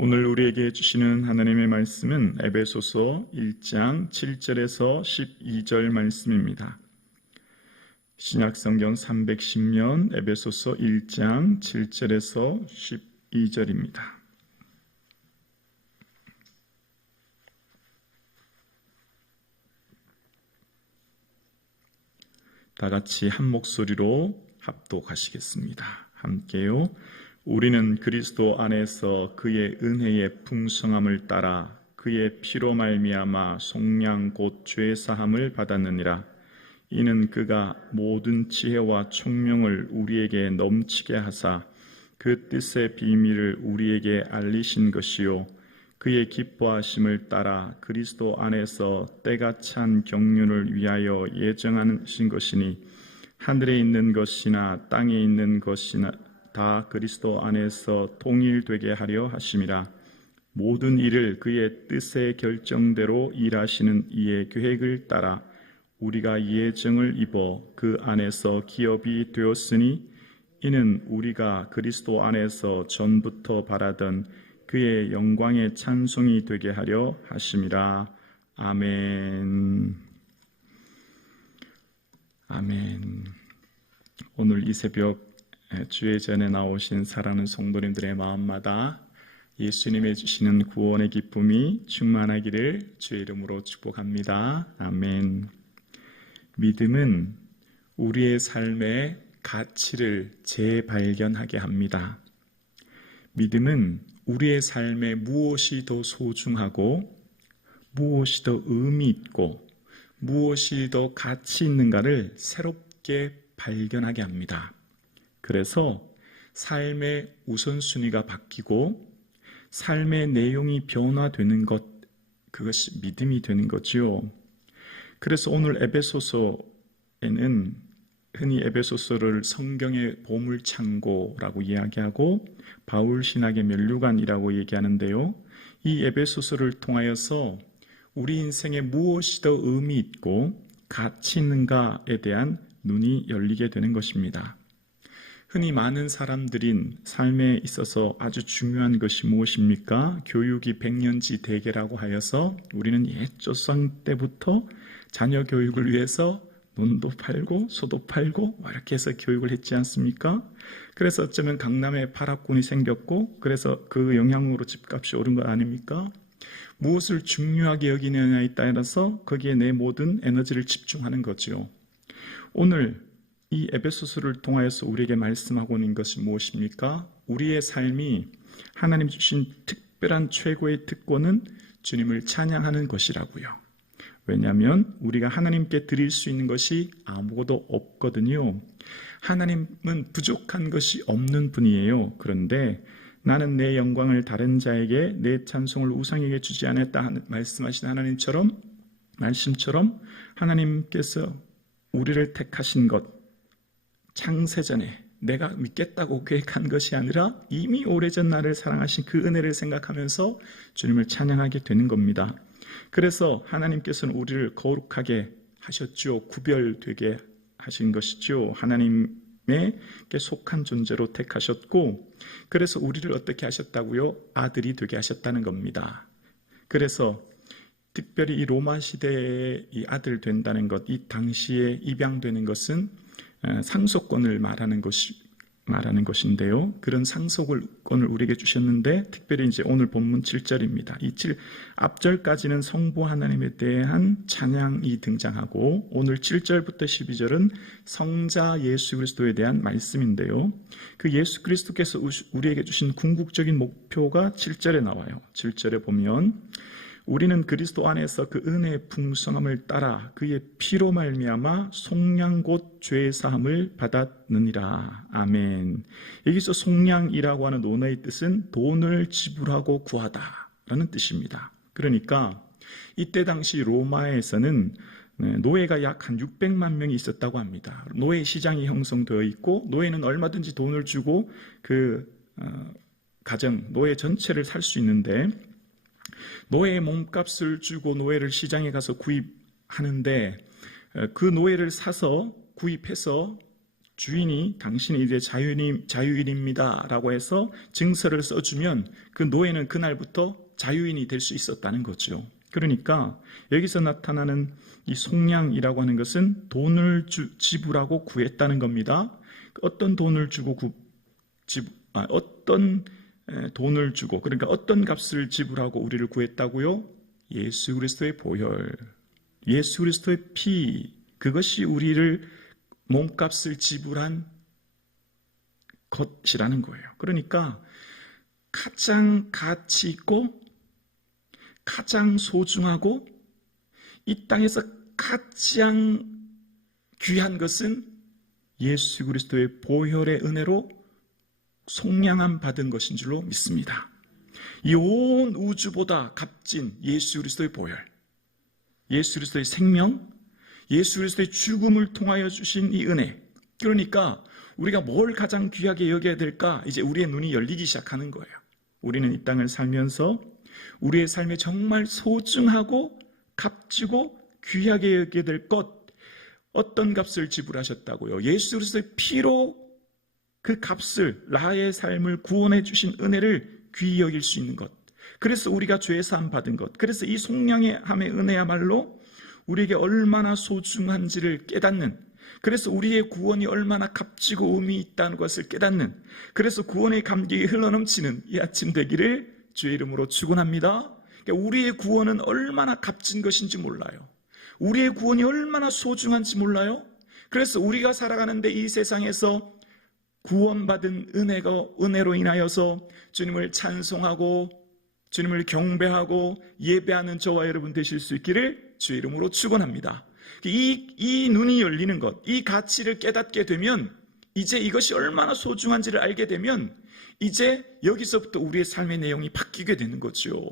오늘 우리에게 주시는 하나님의 말씀은 에베소서 1장 7절에서 12절 말씀입니다. 신약성경 310면 에베소서 1장 7절에서 12절입니다. 다 같이 한 목소리로 합독하시겠습니다. 함께요. 우리는 그리스도 안에서 그의 은혜의 풍성함을 따라 그의 피로 말미암아 속량 곧 죄 사함을 받았느니라. 이는 그가 모든 지혜와 총명을 우리에게 넘치게 하사 그 뜻의 비밀을 우리에게 알리신 것이요 그의 기뻐하심을 따라 그리스도 안에서 때가 찬 경륜을 위하여 예정하신 것이니 하늘에 있는 것이나 땅에 있는 것이나 다 그리스도 안에서 통일되게 하려 하심이라. 모든 일을 그의 뜻의 결정대로 일하시는 이의 계획을 따라 우리가 예정을 입어 그 안에서 기업이 되었으니 이는 우리가 그리스도 안에서 전부터 바라던 그의 영광의 찬송이 되게 하려 하심이라. 아멘. 아멘. 오늘 이 새벽 주의 전에 나오신 사랑하는 성도님들의 마음마다 예수님의 주시는 구원의 기쁨이 충만하기를 주의 이름으로 축복합니다. 아멘. 믿음은 우리의 삶의 가치를 재발견하게 합니다. 믿음은 우리의 삶에 무엇이 더 소중하고 무엇이 더 의미 있고 무엇이 더 가치 있는가를 새롭게 발견하게 합니다. 그래서 삶의 우선순위가 바뀌고 삶의 내용이 변화되는 것, 그것이 믿음이 되는 거지요. 그래서 오늘 에베소서에는 흔히 에베소서를 성경의 보물창고라고 이야기하고 바울 신학의 면류관이라고 얘기하는데요. 이 에베소서를 통하여서 우리 인생에 무엇이 더 의미 있고 가치 있는가에 대한 눈이 열리게 되는 것입니다. 흔히 많은 사람들인 삶에 있어서 아주 중요한 것이 무엇입니까? 교육이 백년지 대계라고 하여서 우리는 옛 조상 때부터 자녀 교육을 위해서 논도 팔고 소도 팔고 이렇게 해서 교육을 했지 않습니까? 그래서 어쩌면 강남에 파락군이 생겼고 그래서 그 영향으로 집값이 오른 거 아닙니까? 무엇을 중요하게 여기느냐에 따라서 거기에 내 모든 에너지를 집중하는 거죠. 오늘 이 에베소서를 통하여서 우리에게 말씀하고 있는 것이 무엇입니까? 우리의 삶이 하나님 주신 특별한 최고의 특권은 주님을 찬양하는 것이라고요. 왜냐하면 우리가 하나님께 드릴 수 있는 것이 아무것도 없거든요. 하나님은 부족한 것이 없는 분이에요. 그런데 나는 내 영광을 다른 자에게 내 찬송을 우상에게 주지 않았다 말씀하신 말씀처럼 하나님께서 우리를 택하신 것, 창세전에 내가 믿겠다고 계획한 것이 아니라 이미 오래전 나를 사랑하신 그 은혜를 생각하면서 주님을 찬양하게 되는 겁니다. 그래서 하나님께서는 우리를 거룩하게 하셨죠. 구별되게 하신 것이죠. 하나님께 속한 존재로 택하셨고 그래서 우리를 어떻게 하셨다고요? 아들이 되게 하셨다는 겁니다. 그래서 특별히 이 로마 시대에 이 아들 된다는 것, 이 당시에 입양되는 것은 상속권을 말하는 것인데요. 그런 상속권을 우리에게 주셨는데 특별히 이제 오늘 본문 7절입니다. 이 앞절까지는 성부 하나님에 대한 찬양이 등장하고 오늘 7절부터 12절은 성자 예수 그리스도에 대한 말씀인데요. 그 예수 그리스도께서 우리에게 주신 궁극적인 목표가 7절에 나와요. 7절에 보면 우리는 그리스도 안에서 그 은혜의 풍성함을 따라 그의 피로 말미암아 속량 곧 죄 사함을 받았느니라. 아멘. 여기서 속량이라고 하는 논어의 뜻은 돈을 지불하고 구하다라는 뜻입니다. 그러니까 이때 당시 로마에서는 노예가 약 한 600만 명이 있었다고 합니다. 노예 시장이 형성되어 있고 노예는 얼마든지 돈을 주고 그 가정, 노예 전체를 살 수 있는데 노예의 몸값을 주고 노예를 시장에 가서 구입하는데 그 노예를 사서 구입해서 주인이 당신이 이제 자유인입니다 라고 해서 증서를 써주면 그 노예는 그날부터 자유인이 될 수 있었다는 거죠. 그러니까 여기서 나타나는 이 속량이라고 하는 것은 돈을 지불하고 구했다는 겁니다. 어떤 돈을 주고 그러니까 어떤 값을 지불하고 우리를 구했다고요? 예수 그리스도의 보혈, 예수 그리스도의 피, 그것이 우리를 몸값을 지불한 것이라는 거예요. 그러니까 가장 가치 있고 가장 소중하고 이 땅에서 가장 귀한 것은 예수 그리스도의 보혈의 은혜로 속량함 받은 것인 줄로 믿습니다. 이 온 우주보다 값진 예수 그리스도의 보혈, 예수 그리스도의 생명, 예수 그리스도의 죽음을 통하여 주신 이 은혜. 그러니까 우리가 뭘 가장 귀하게 여겨야 될까? 이제 우리의 눈이 열리기 시작하는 거예요. 우리는 이 땅을 살면서 우리의 삶에 정말 소중하고 값지고 귀하게 여겨야 될 것, 어떤 값을 지불하셨다고요? 예수 그리스도의 피로 그 값을, 나의 삶을 구원해 주신 은혜를 귀히 여길 수 있는 것. 그래서 우리가 죄 사함 받은 것. 그래서 이 속량의 함의 은혜야말로 우리에게 얼마나 소중한지를 깨닫는, 그래서 우리의 구원이 얼마나 값지고 의미 있다는 것을 깨닫는, 그래서 구원의 감격이 흘러넘치는 이 아침 되기를 주의 이름으로 축원합니다. 그러니까 우리의 구원은 얼마나 값진 것인지 몰라요. 우리의 구원이 얼마나 소중한지 몰라요. 그래서 우리가 살아가는데 이 세상에서 구원받은 은혜로 인하여서 주님을 찬송하고 주님을 경배하고 예배하는 저와 여러분 되실 수 있기를 주의 이름으로 축원합니다. 이 눈이 열리는 것, 이 가치를 깨닫게 되면, 이제 이것이 얼마나 소중한지를 알게 되면 이제 여기서부터 우리의 삶의 내용이 바뀌게 되는 거죠.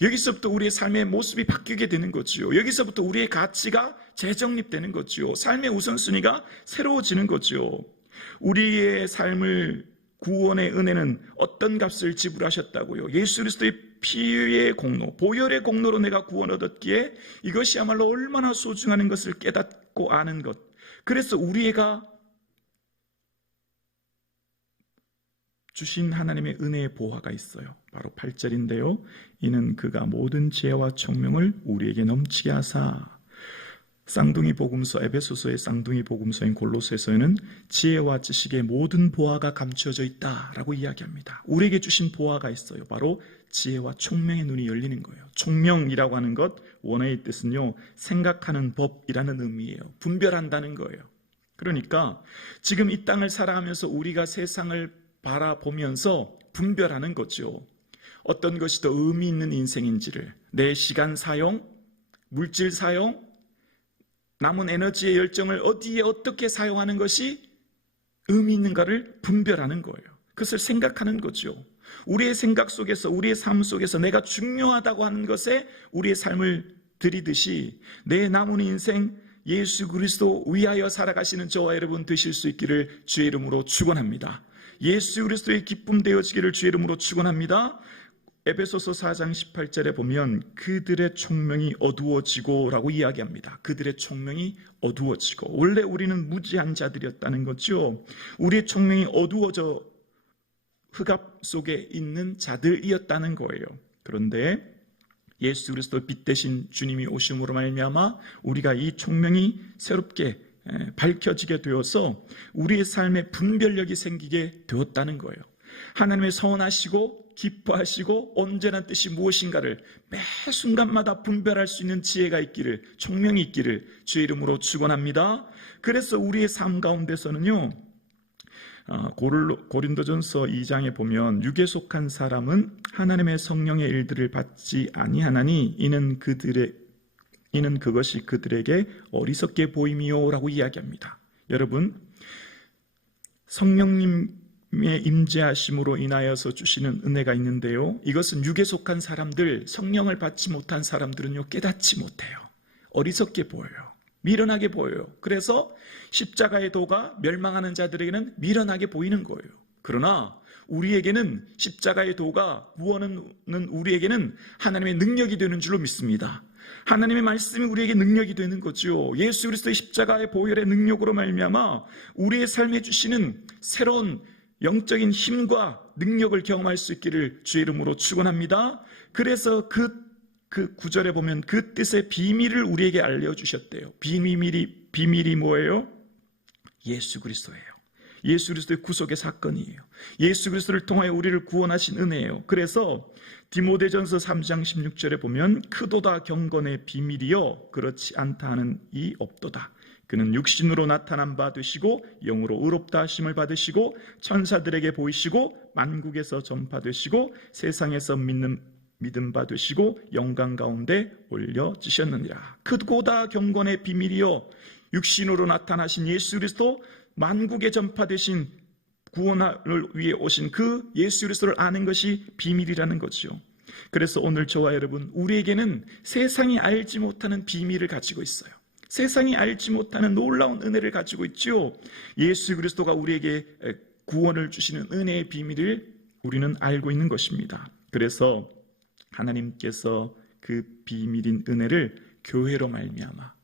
여기서부터 우리의 삶의 모습이 바뀌게 되는 거죠. 여기서부터 우리의 가치가 재정립되는 거죠. 삶의 우선순위가 새로워지는 거죠. 우리의 삶을 구원의 은혜는 어떤 값을 지불하셨다고요? 예수 그리스도의 피의 공로, 보혈의 공로로 내가 구원 얻었기에 이것이야말로 얼마나 소중한 것을 깨닫고 아는 것. 그래서 우리가 주신 하나님의 은혜의 보화가 있어요. 바로 8절인데요. 이는 그가 모든 지혜와 총명을 우리에게 넘치게 하사. 쌍둥이 복음서, 에베소서의 쌍둥이 복음서인 골로새서에는 지혜와 지식의 모든 보화가 감추어져 있다라고 이야기합니다. 우리에게 주신 보화가 있어요. 바로 지혜와 총명의 눈이 열리는 거예요. 총명이라고 하는 것, 원어의 뜻은요, 생각하는 법이라는 의미예요. 분별한다는 거예요. 그러니까 지금 이 땅을 살아가면서 우리가 세상을 바라보면서 분별하는 거죠. 어떤 것이 더 의미 있는 인생인지를, 내 시간 사용, 물질 사용, 남은 에너지의 열정을 어디에 어떻게 사용하는 것이 의미 있는가를 분별하는 거예요. 그것을 생각하는 거죠. 우리의 생각 속에서, 우리의 삶 속에서 내가 중요하다고 하는 것에 우리의 삶을 들이듯이 내 남은 인생 예수 그리스도 위하여 살아가시는 저와 여러분 되실 수 있기를 주의 이름으로 축원합니다. 예수 그리스도의 기쁨 되어지기를 주의 이름으로 축원합니다. 에베소서 4장 18절에 보면 그들의 총명이 어두워지고 라고 이야기합니다. 그들의 총명이 어두워지고, 원래 우리는 무지한 자들이었다는 거죠. 우리의 총명이 어두워져 흑암 속에 있는 자들이었다는 거예요. 그런데 예수 그리스도 빛 대신 주님이 오심으로 말미암아 우리가 이 총명이 새롭게 밝혀지게 되어서 우리의 삶에 분별력이 생기게 되었다는 거예요. 하나님의 선하시고 기뻐하시고 온전한 뜻이 무엇인가를 매 순간마다 분별할 수 있는 지혜가 있기를, 총명이 있기를 주의 이름으로 축원합니다. 그래서 우리의 삶 가운데서는요, 고린도전서 2장에 보면 육에 속한 사람은 하나님의 성령의 일들을 받지 아니하나니 이는 그것이 그들에게 어리석게 보임이요 라고 이야기합니다. 여러분, 성령님의 임재하심으로 인하여서 주시는 은혜가 있는데요, 이것은 육에 속한 사람들, 성령을 받지 못한 사람들은요 깨닫지 못해요. 어리석게 보여요. 미련하게 보여요. 그래서 십자가의 도가 멸망하는 자들에게는 미련하게 보이는 거예요. 그러나 우리에게는 십자가의 도가 구원은 우리에게는 하나님의 능력이 되는 줄로 믿습니다. 하나님의 말씀이 우리에게 능력이 되는 거죠. 예수 그리스도의 십자가의 보혈의 능력으로 말미암아 우리의 삶에 주시는 새로운 영적인 힘과 능력을 경험할 수 있기를 주의 이름으로 축원합니다. 그래서 그 구절에 보면 그 뜻의 비밀을 우리에게 알려주셨대요. 비밀이 뭐예요? 예수 그리스도예요. 예수 그리스도의 구속의 사건이에요. 예수 그리스도를 통하여 우리를 구원하신 은혜예요. 그래서 디모데전서 3장 16절에 보면 크도다 경건의 비밀이요 그렇지 않다 하는 이 없도다. 그는 육신으로 나타난 바 되시고 영으로 의롭다 하심을 받으시고 천사들에게 보이시고 만국에서 전파되시고 세상에서 믿음 받으시고 영광 가운데 올려지셨느니라. 크고다 경건의 비밀이요 육신으로 나타나신 예수 그리스도 만국에 전파되신 구원을 위해 오신 그 예수 그리스도를 아는 것이 비밀이라는 거죠. 그래서 오늘 저와 여러분 우리에게는 세상이 알지 못하는 비밀을 가지고 있어요. 세상이 알지 못하는 놀라운 은혜를 가지고 있죠. 예수 그리스도가 우리에게 구원을 주시는 은혜의 비밀을 우리는 알고 있는 것입니다. 그래서 하나님께서 그 비밀인 은혜를 교회로 말미암아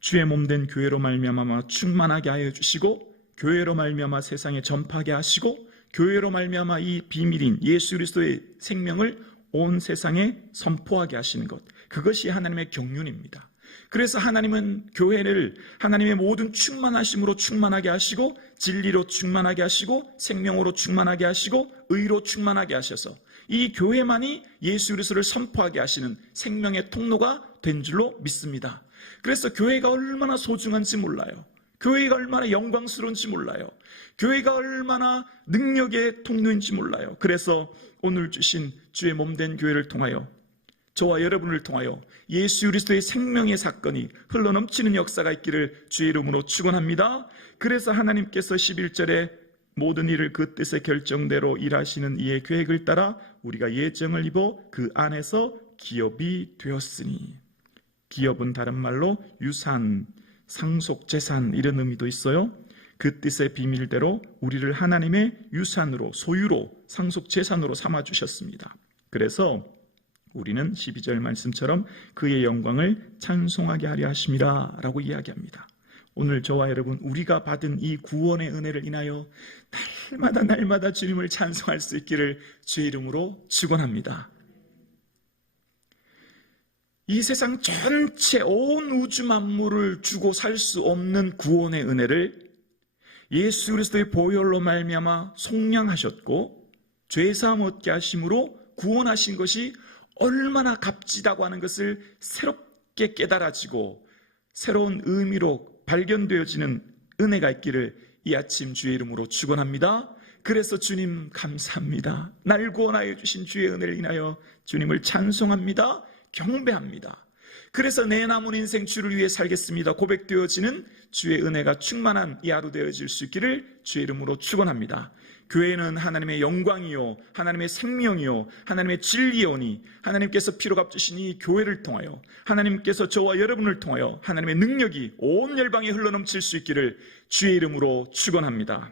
주의 몸된 교회로 말미암아 충만하게 하여 주시고 교회로 말미암아 세상에 전파하게 하시고 교회로 말미암아 이 비밀인 예수 그리스도의 생명을 온 세상에 선포하게 하시는 것, 그것이 하나님의 경륜입니다. 그래서 하나님은 교회를 하나님의 모든 충만하심으로 충만하게 하시고 진리로 충만하게 하시고 생명으로 충만하게 하시고 의로 충만하게 하셔서 이 교회만이 예수 그리스도를 선포하게 하시는 생명의 통로가 된 줄로 믿습니다. 그래서 교회가 얼마나 소중한지 몰라요. 교회가 얼마나 영광스러운지 몰라요. 교회가 얼마나 능력의 통로인지 몰라요. 그래서 오늘 주신 주의 몸된 교회를 통하여 저와 여러분을 통하여 예수 그리스도의 생명의 사건이 흘러넘치는 역사가 있기를 주의 이름으로 축원합니다. 그래서 하나님께서 11절에 모든 일을 그 뜻의 결정대로 일하시는 이의 계획을 따라 우리가 예정을 입어 그 안에서 기업이 되었으니, 기업은 다른 말로 유산, 상속재산 이런 의미도 있어요. 그 뜻의 비밀대로 우리를 하나님의 유산으로, 소유로, 상속재산으로 삼아주셨습니다. 그래서 우리는 12절 말씀처럼 그의 영광을 찬송하게 하려 하심이라 라고 이야기합니다. 오늘 저와 여러분 우리가 받은 이 구원의 은혜를 인하여 날마다 주님을 찬송할 수 있기를 주의 이름으로 축원합니다. 이 세상 전체 온 우주 만물을 주고 살 수 없는 구원의 은혜를 예수 그리스도의 보혈로 말미암아 속량하셨고 죄사함 얻게 하심으로 구원하신 것이 얼마나 값지다고 하는 것을 새롭게 깨달아지고 새로운 의미로 발견되어지는 은혜가 있기를 이 아침 주의 이름으로 축원합니다. 그래서 주님 감사합니다. 날 구원하여 주신 주의 은혜를 인하여 주님을 찬송합니다. 경배합니다. 그래서 내 남은 인생 주를 위해 살겠습니다 고백되어지는 주의 은혜가 충만한 이 하루 되어질 수 있기를 주의 이름으로 축원합니다. 교회는 하나님의 영광이요 하나님의 생명이요 하나님의 진리이오니 하나님께서 피로 값주신 이 교회를 통하여 하나님께서 저와 여러분을 통하여 하나님의 능력이 온 열방에 흘러넘칠 수 있기를 주의 이름으로 축원합니다.